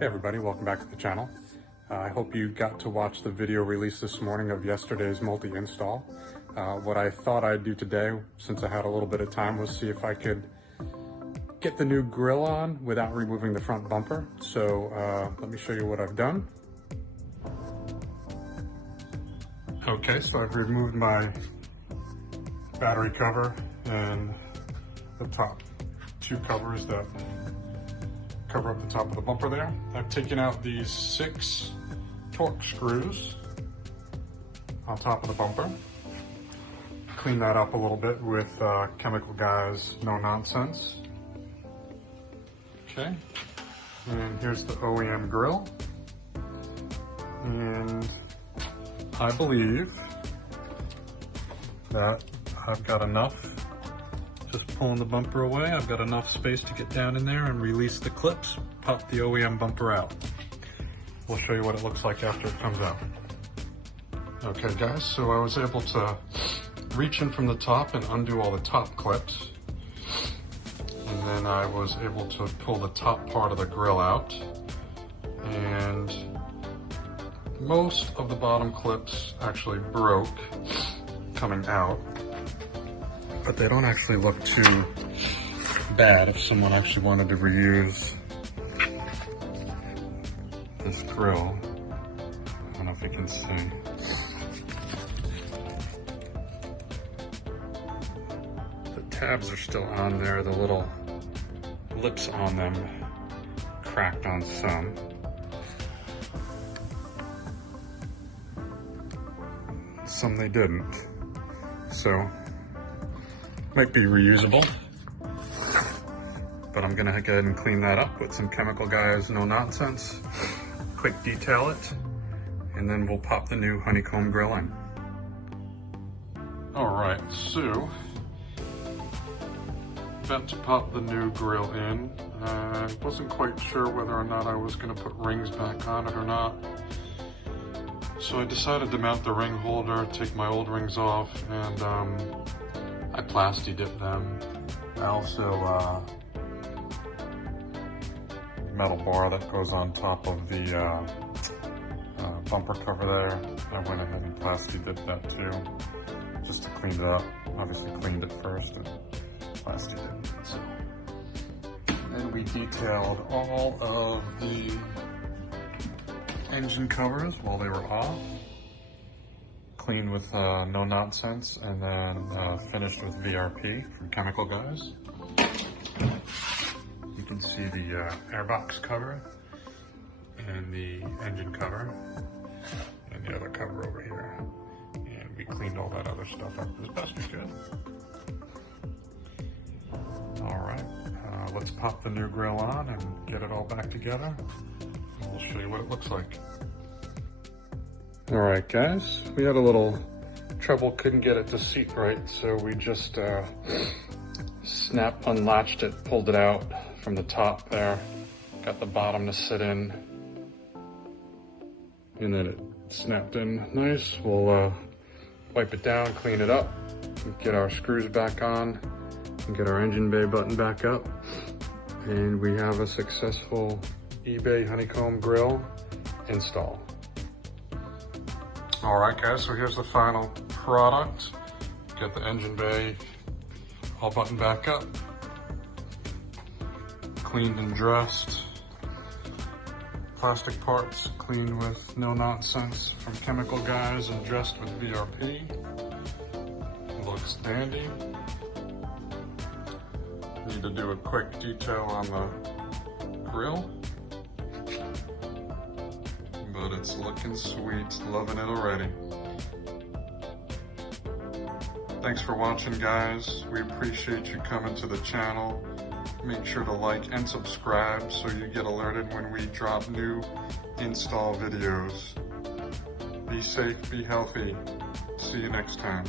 Hey everybody, welcome back to the channel. I hope you got to watch the video released this morning of yesterday's multi-install. What I thought I'd do today, since I had a little bit of time, was see if I could get the new grille on without removing the front bumper. So let me show you what I've done. Okay, so I've removed my battery cover and the top two covers that cover up the top of the bumper there. I've taken out these 6 torque screws on top of the bumper. Clean that up a little bit with Chemical Guy's No Nonsense. Okay, and here's the OEM grille. And I believe that I've got enough. Just pulling the bumper away, I've got enough space to get down in there and release the clips, pop the OEM bumper out. We'll show you what it looks like after it comes out. Okay guys, so I was able to reach in from the top and undo all the top clips. And then I was able to pull the top part of the grille out. And most of the bottom clips actually broke coming out. But they don't actually look too bad if someone actually wanted to reuse this grille. I don't know if you can see. The tabs are still on there, the little lips on them cracked on some. Some they didn't. So might be reusable, but I'm gonna go ahead and clean that up with some Chemical Guy's No Nonsense, quick detail it, and then we'll pop the new Honeycomb grille in. All right, so about to pop the new grille in. I wasn't quite sure whether or not I was gonna put rings back on it or not. So I decided to mount the ring holder, take my old rings off, and I plasti dipped them. I also metal bar that goes on top of the bumper cover there. I went ahead and plasti dipped that too, just to clean it up. Obviously cleaned it first and plasti dipped it. So. And we detailed all of the engine covers while they were off. Cleaned with No Nonsense, and then finished with VRP from Chemical Guys. You can see the airbox cover and the engine cover and the other cover over here. And we cleaned all that other stuff up as best we could. All right, let's pop the new grille on and get it all back together. And we'll show you what it looks like. All right, guys, we had a little trouble, couldn't get it to seat right, so we just unlatched it, pulled it out from the top there, got the bottom to sit in, and then it snapped in nice. We'll wipe it down, clean it up, get our screws back on, and get our engine bay button back up, and we have a successful eBay Honeycomb grille install. All right guys, so here's the final product. Get the engine bay all buttoned back up, cleaned and dressed. Plastic parts cleaned with No Nonsense from Chemical Guys and dressed with VRP. Looks dandy. Need to do a quick detail on the grille. But it's looking sweet, loving it already. Thanks for watching, guys. We appreciate you coming to the channel. Make sure to like and subscribe so you get alerted when we drop new install videos. Be safe, be healthy. See you next time.